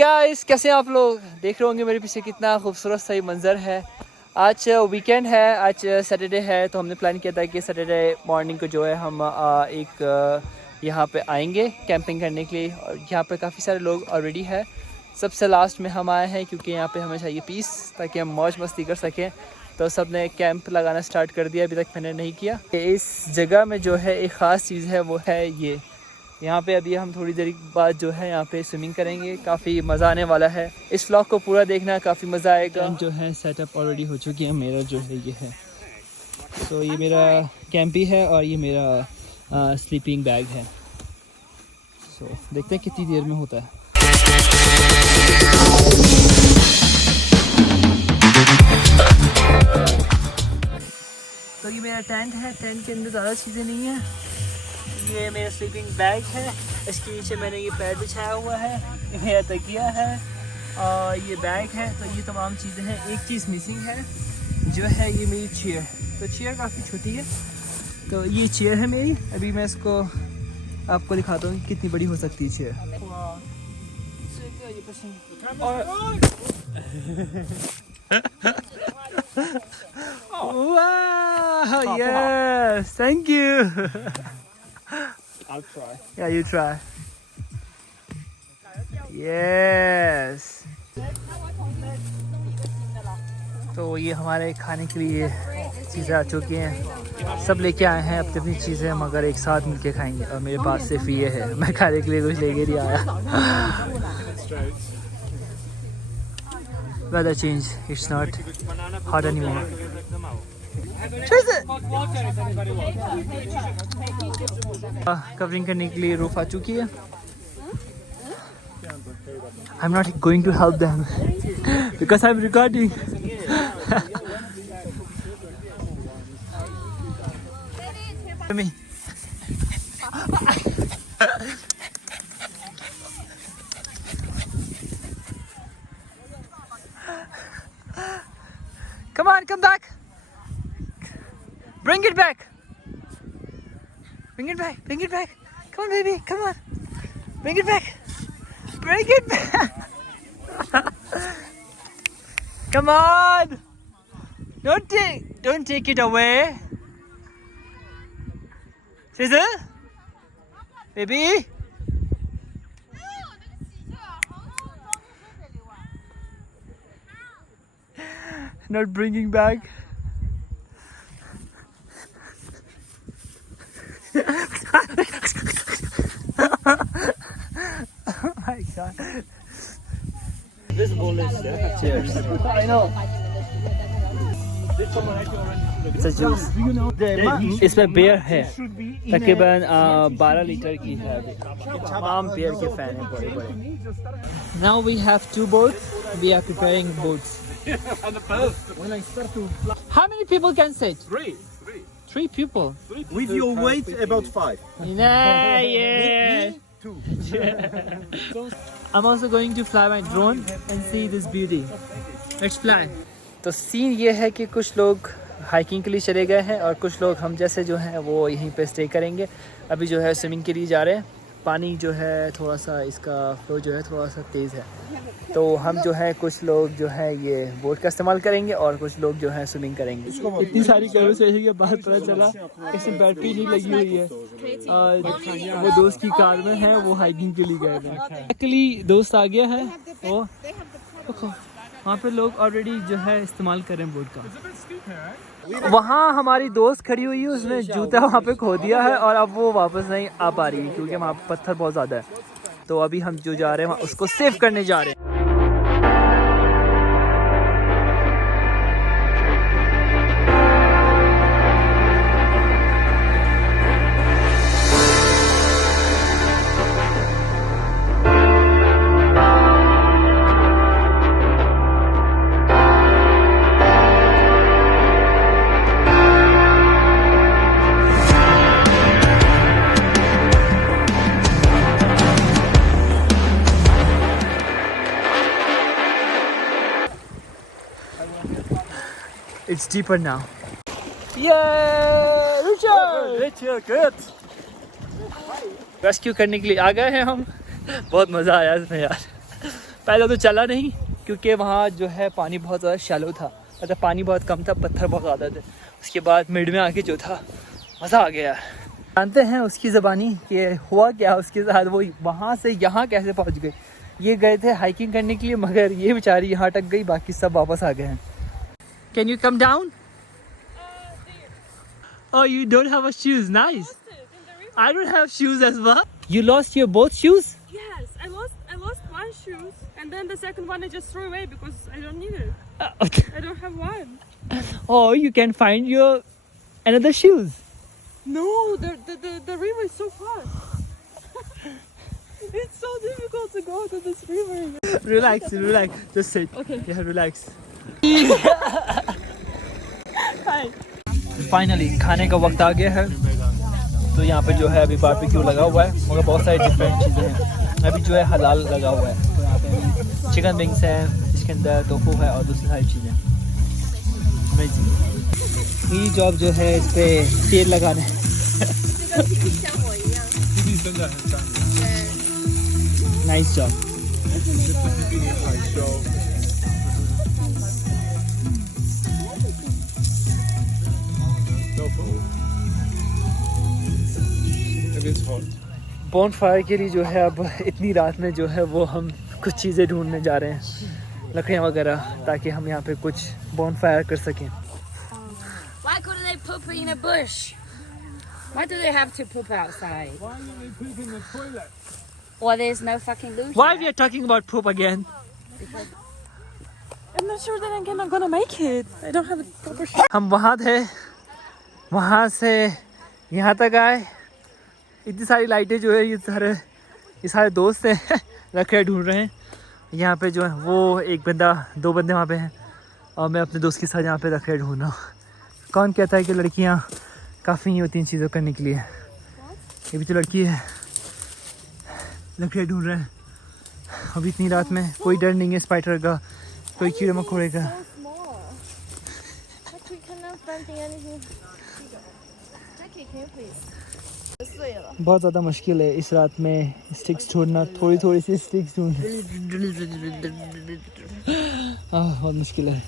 Guys, कैसे हैं आप लोग? देख रहे होंगे मेरे पीछे कितना खूबसूरत सा ये मंज़र है। आज वीकेंड है, आज सैटरडे है, तो हमने प्लान किया था कि सैटरडे मॉर्निंग को जो है हम यहाँ पे आएंगे कैंपिंग करने के लिए। और यहाँ पे काफ़ी सारे लोग ऑलरेडी है। सबसे लास्ट में हम आए हैं क्योंकि यहाँ पे हमें चाहिए पीस, ताकि हम मौज मस्ती कर सकें। तो सब ने कैंप लगाना स्टार्ट कर दिया, अभी तक मैंने नहीं किया। इस जगह में जो है एक ख़ास चीज़ है, वो है ये यहाँ पे अभी हम थोड़ी देर बाद जो है यहाँ पे स्विमिंग करेंगे। काफ़ी मज़ा आने वाला है, इस व्लॉग को पूरा देखना, काफ़ी मज़ा आएगा। जो है सेटअप ऑलरेडी हो चुकी है, मेरा जो है ये है। तो ये मेरा कैंपी है और ये मेरा स्लीपिंग बैग है। सो देखते हैं कितनी देर में होता है। तो ये मेरा टेंट है, टेंट के अंदर ज़्यादा चीज़ें नहीं है। ये मेरा स्लीपिंग बैग है, इसके नीचे मैंने ये पैड बिछाया हुआ है, ये मेरा तकिया है और ये बैग है। तो ये तमाम चीज़ें हैं। एक चीज़ मिसिंग है जो है ये मेरी चेयर। तो चेयर काफ़ी छोटी है, तो ये चेयर है मेरी। अभी मैं इसको आपको दिखाता हूँ कितनी बड़ी हो सकती है चेयर। वाह, yes, thank you. I'll try. Yeah, you try. Yes. तो ये हमारे खाने के लिए चीज़ें आ चुकी हैं। सब लेके आए हैं अपनी अपनी चीज़ें, मगर एक साथ मिलके खाएंगे। और मेरे पास सिर्फ ये है, मैं खाने के लिए कुछ लेके नहीं आया। Weather change, it's not hot anymore. Covering करने के लिए रूफ आ चुकी है। I'm not going to help them because I'm recording. Me. Come on, come back. Bring it back. Bring it back. Bring it back. Come on, baby. Come on. Bring it back. Bring it back. Come on. Don't take it away. Caesar? Baby? Not bringing back. Oh my god. This bowl is Cheers. I know. This someone had already. It's a juice. Do you know? इसमें bear है, Should be in तकरीबन 12 litre की है। तमाम bear के fan हैं बड़े बड़े। Now we have 2 boats. We are preparing boats. and the first. When I start to How many people can sit? three. 3 people. With your weight, about 5. Nah, yeah. 2. I'm also going to fly my drone and see this beauty. Let's fly. तो scene ये है कि कुछ लोग hiking के लिए चले गए हैं और कुछ लोग हम जैसे जो हैं वो यहीं पे स्टे करेंगे। अभी जो है स्विमिंग के लिए जा रहे हैं। पानी जो है थोड़ा सा, इसका फ्लो जो है थोड़ा सा तेज़ है, तो हम जो है कुछ लोग जो है ये बोट का इस्तेमाल करेंगे और कुछ लोग जो है स्विमिंग करेंगे। इतनी सारी कन्वर्सेशन के बाद पता चला इसमें बैटरी नहीं लगी हुई है और वो दोस्त की कार में है, वो हाइकिंग के लिए गए हैं। एक्चुअली दोस्त आ गया है, वो वहाँ पे लोग ऑलरेडी जो है इस्तेमाल कर रहे हैं बोट का। वहाँ हमारी दोस्त खड़ी हुई है, उसने जूता वहाँ पे खो दिया है और अब वो वापस नहीं आ पा रही है क्योंकि वहाँ पत्थर बहुत ज़्यादा है। तो अभी हम जो जा रहे हैं उसको सेव करने जा रहे हैं। It's deeper now. Yay! Richard! Good. Rescue करने के लिए आ गए हैं हम। बहुत मज़ा आया इसमें यार, पहले तो चला नहीं क्योंकि वहाँ जो है पानी बहुत ज़्यादा शैलो था, मतलब पानी बहुत कम था, पत्थर बहुत ज़्यादा थे। उसके बाद मिड में आके जो था मज़ा आ गया यार। जानते हैं उसकी ज़बानी कि हुआ क्या उसके साथ, वो वहाँ से यहाँ कैसे पहुँच गई। ये गए थे हाइकिंग करने के लिए मगर ये बेचारी यहाँ अटक गई, बाकी सब वापस आ गए हैं। Can you come down? Oh, you don't have a shoes. Nice. I don't have shoes as well. You lost your both shoes? Yes, I lost one shoes, and then the second one I just threw away because I don't need it. Okay. I don't have one. Or you can find your another shoes. No, the river is so far. It's so difficult to go to this river. Relax, relax. Just sit. Okay. Yeah, relax. Finally खाने का वक्त आ गया है। तो यहाँ पे जो है अभी बारबेक्यू लगा हुआ है, मगर बहुत सारी डिफरेंट चीज़ें हैं। अभी जो है हलाल लगा हुआ है, तो यहाँ पे चिकन विंग्स है, इसके अंदर टोफू है और दूसरी सारी चीज़ें। अमेजिंग। ये जॉब जो है इस पर तेल लगाने नाइस जॉब। बॉन फायर के लिए जो है अब इतनी रात में जो है वो हम कुछ चीज़ें ढूंढने जा रहे हैं, लकड़ियाँ वगैरह, ताकि हम यहाँ पे कुछ बॉन फायर कर सकें। Why couldn't they poop in a bush? Why do they have to poop outside? Why don't they poop in the toilet? Or there's no fucking loo. Why we are talking about poop again? I'm not sure that I'm gonna make it. I don't have a proper shoe. हम वहाँ थे, वहाँ से यहाँ तक आए। इतनी सारी लाइटें जो है ये सारे दोस्त हैं लकड़ियाँ ढूंढ रहे हैं। यहाँ पे जो है वो एक बंदा, दो बंदे वहाँ पे हैं और मैं अपने दोस्त के साथ यहाँ पे लकड़ियाँ ढूंढ रहा हूँ। कौन कहता है कि लड़कियाँ काफ़ी नहीं होती इन चीज़ों करने के लिए। ये भी तो लड़की है, लकड़ियाँ ढूंढ रहे हैं। अभी इतनी रात में कोई डर नहीं है स्पाइडर का, कोई कीड़े मकोड़े का। बहुत ज़्यादा मुश्किल है इस रात में स्टिक्स ढूंढना, थोड़ी थोड़ी सी स्टिक्स ढूंढना। बहुत मुश्किल है।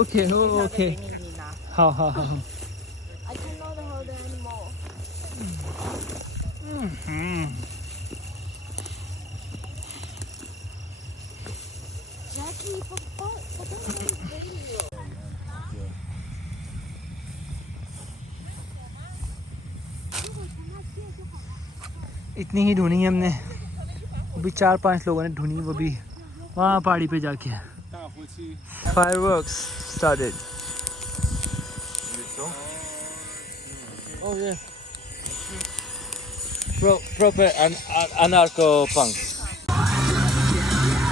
ओके ओके, हाँ हाँ हाँ। इतनी ही ढूंढी है हमने, अभी 4-5 लोगों ने ढूंढी, वो भी वहाँ पहाड़ी पे जाके। Fireworks started. Oh yeah. Proper anarcho punk.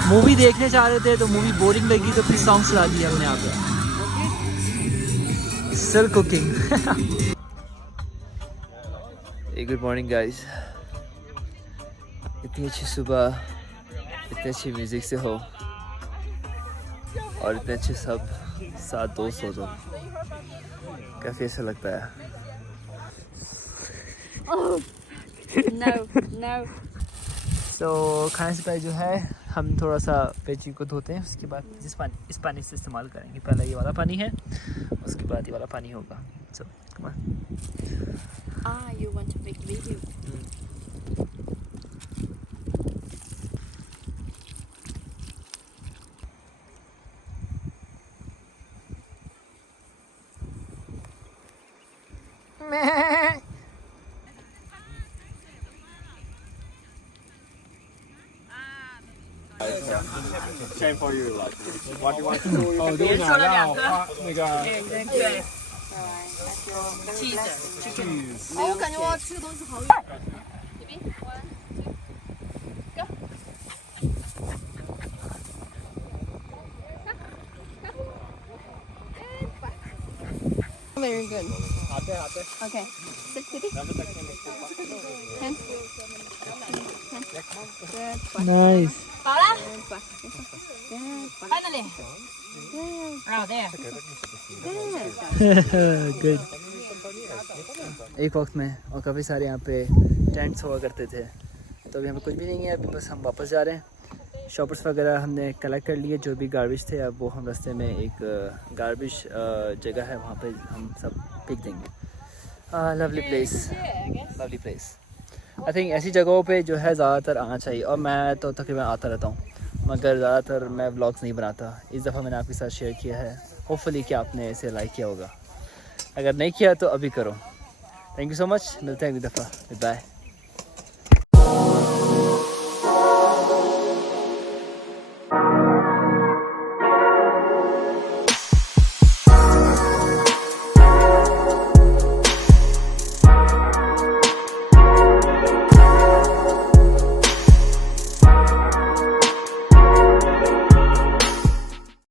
Movie देखने जा रहे थे तो मूवी बोरिंग लगी तो फिर सॉन्ग चला दिया हमने यहाँ पे। Still cooking. Good morning guys. इतनी अच्छी सुबह, इतने अच्छी म्यूजिक से हो और इतने अच्छे सब साथ दोस्त हो तो काफ़ी अच्छा लगता है। No, no. तो खाने से पहले जो है हम थोड़ा सा वेजी को धोते हैं, उसके बाद इस पानी से इस्तेमाल करेंगे। पहले ये वाला पानी है, उसके बाद ये वाला पानी होगा। So, come on. You want to make video? Same for you, like what you want to do. You 哦，对呀，然后花那个我感觉我要吃的东西好远。Very good. Okay. Sit, sit, sit. Ten. Good. Nice. 好了。Finally. Oh, there. Good. एक वक्त में और काफ़ी सारे यहाँ पे tents हुआ करते थे, तो अभी हमें कुछ भी नहीं है, अभी बस हम वापस जा रहे हैं। शॉपर्स वगैरह हमने कलेक्ट कर लिए, जो भी गार्बेज थे। अब वो हम रास्ते में एक गार्बेज जगह है, वहाँ पे हम सब फेंक देंगे। Lovely place, lovely place. I think ऐसी जगहों पे जो है ज़्यादातर आना चाहिए, और मैं तो तकरीबन आता रहता हूँ, मगर ज़्यादातर मैं व्लॉग्स नहीं बनाता। इस दफ़ा मैंने आपके साथ शेयर किया है, होपफुली कि आपने इसे लाइक किया होगा। अगर नहीं किया तो अभी करो। थैंक यू सो मच, मिलते हैं अगली दफ़ा, बाय।